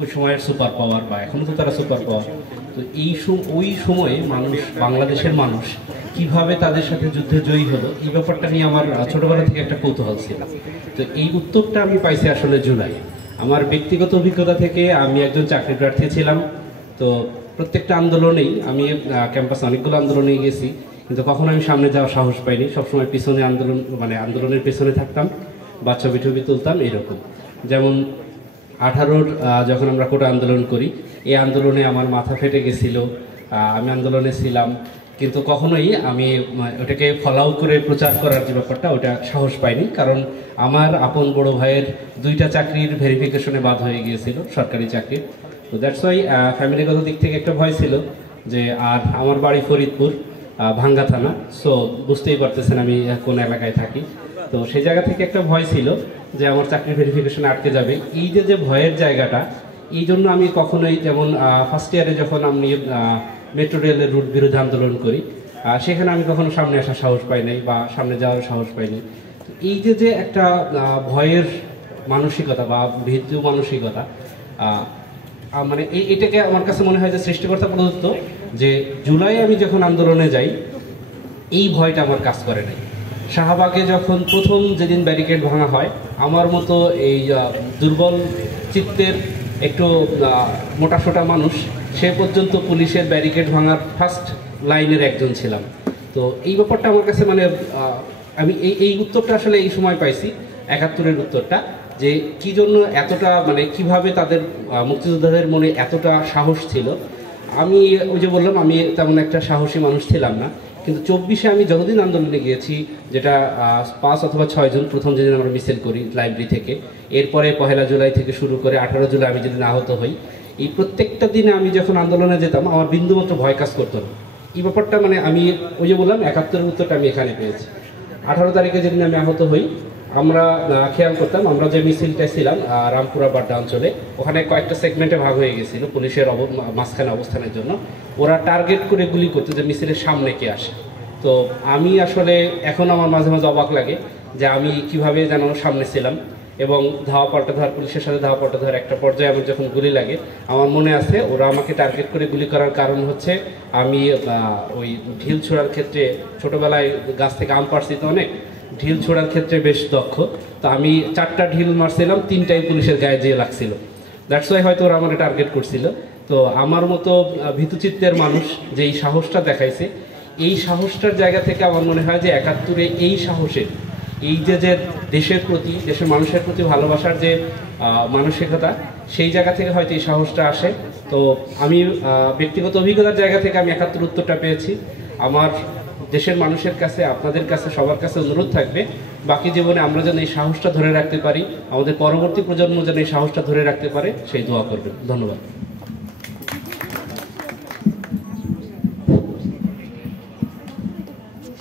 ওই সময়ের super power, বা এখনো তো তারা সুপার পাওয়ার। তো ওই সময়ে মানুষ, বাংলাদেশের মানুষ কিভাবে তাদের সাথে যুদ্ধে জয়ী হলো, এই ব্যাপারটা নিয়ে আমার ছোটবেলা থেকে একটা কৌতূহল ছিল। তো এই উত্তরটা আমি পাইছি আসলে জুলাই। আমার ব্যক্তিগত অভিজ্ঞতা থেকে, আমি একজন চাকরি প্রার্থী ছিলাম। তো প্রত্যেকটা আন্দোলনেই আমি ক্যাম্পাসে অনেকগুলো আন্দোলনে গেছি, কিন্তু কখনো আমি সামনে যাওয়ার সাহস পাইনি। সবসময় পিছনে আন্দোলনের পেছনে থাকতাম, ছবি তুলতাম এরকম। যেমন 18-র যখন আমরা কোটা আন্দোলন করি, এই আন্দোলনে আমার মাথা ফেটে গেছিল, আমি আন্দোলনে ছিলাম, কিন্তু কখনোই আমি ওটাকে ফলো করে প্রচার করার যে ব্যাপারটা, ওটা সাহস পাইনি। কারণ আমার আপন বড় ভাইয়ের 2টা চাকরির ভেরিফিকেশনে বাদ হয়ে গিয়েছিল, সরকারি চাকরির। তো দ্যাটস ওয়াই ফ্যামিলিগত দিক থেকে একটা ভয় ছিল যে, আর আমার বাড়ি ফরিদপুর, ভাঙ্গা থানা। সো বুঝতেই পারতেছেন আমি কোন এলাকায় থাকি। তো সেই জায়গা থেকে একটা ভয় ছিল যে আমার চাকরির ভেরিফিকেশনে আটকে যাবে। এই যে ভয়ের জায়গাটা, এই জন্য আমি কখনোই, যেমন ফার্স্ট ইয়ারে যখন আমি মেট্রো রেলের রুট বিরোধী আন্দোলন করি, সেখানে আমি কখনো সামনে আসার সাহস পাই নাই বা সামনে যাওয়ার সাহস পাইনি। এই যে একটা ভয়ের মানসিকতা বা ভীতু মানসিকতা, মানে এটাকে আমার কাছে মনে হয় যে সৃষ্টিকর্তা প্রদত্ত। যে জুলাই আমি যখন আন্দোলনে যাই, এই ভয়টা আমার কাজ করে নাই। শাহবাগে যখন প্রথম যেদিন ব্যারিকেড ভাঙা হয়, আমার মতো এই দুর্বল চিত্তের একটু মোটাসোটা মানুষ, সে পর্যন্ত পুলিশের ব্যারিকেড ভাঙার ফার্স্ট লাইনের একজন ছিলাম। তো এই ব্যাপারটা আমার কাছে মানে আমি এই উত্তরটা আসলে এই সময় পাইছি, 71-এর উত্তরটা, যে কি জন্য এতটা, মানে কিভাবে তাদের মুক্তিযোদ্ধাদের মনে এতটা সাহস ছিল। আমি ওই যে বললাম, আমি তেমন একটা সাহসী মানুষ ছিলাম না, কিন্তু 24-এ আমি যতদিন আন্দোলনে গিয়েছি, যেটা 5 অথবা 6 জন, প্রথম যেদিন আমরা মিছিল করি লাইব্রেরি থেকে, এরপরে 1 জুলাই থেকে শুরু করে 18 জুলাই আমি যেদিন আহত হই, এই প্রত্যেকটা দিনে আমি যখন আন্দোলনে যেতাম, আমার বিন্দুমাত্র ভয় কাজ করতো না। এই ব্যাপারটা মানে আমি ওই যে বললাম 71-এর উত্তরটা আমি এখানে পেয়েছি। 18 তারিখে যেদিন আমি আহত হই, আমরা খেয়াল করতাম, আমরা যে মিছিলটা ছিলাম রামপুরা বাড্ডা অঞ্চলে, ওখানে কয়েকটা সেগমেন্টে ভাগ হয়ে গেছিল পুলিশের মাঝখানে অবস্থানের জন্য। ওরা টার্গেট করে গুলি করতো যে মিছিলের সামনে কে আসে। তো আমি আসলে এখন আমার মাঝে মাঝে অবাক লাগে যে আমি কিভাবে যেন সামনে ছিলাম, এবং ধাওয়া পাল্টাধার, পুলিশের সাথে ধাওয়া পাল্টাধার একটা পর্যায়ে আমার যখন গুলি লাগে, আমার মনে আছে ওরা আমাকে টার্গেট করে গুলি করার কারণ হচ্ছে আমি ওই ঢিল ছোড়ার ক্ষেত্রে, ছোটবেলায় গাছ থেকে আম পাড়ছি তো অনেক, ঢিল ছোড়ার ক্ষেত্রে বেশ দক্ষ। তো আমি 4টা ঢিল মারছিলাম, 3টাই পুলিশের গায়ে যেয়ে লাগছিল। দ্যাটস ওয়াই হয়তো ওরা আমার টার্গেট করছিল। তো আমার মতো ভীতুচিত্তের মানুষ যে এই সাহসটা দেখাইছে, এই সাহসটার জায়গা থেকে আমার মনে হয় যে 71-এ এই সাহসের, এই যে দেশের প্রতি, দেশের মানুষের প্রতি ভালোবাসার যে মানসিকতা, সেই জায়গা থেকে হয়তো এই সাহসটা আসে। তো আমি ব্যক্তিগত অভিজ্ঞতার জায়গা থেকে আমি 71 উত্তরটা পেয়েছি। আমার দেশের মানুষের কাছে, আপনাদের কাছে, সবার কাছে অনুরোধ থাকবে, বাকি জীবনে আমরা যেন এই সাহসটা ধরে রাখতে পারি, আমাদের পরবর্তী প্রজন্ম যেন এই সাহসটা ধরে রাখতে পারে, সেই দোয়া করবেন। ধন্যবাদ।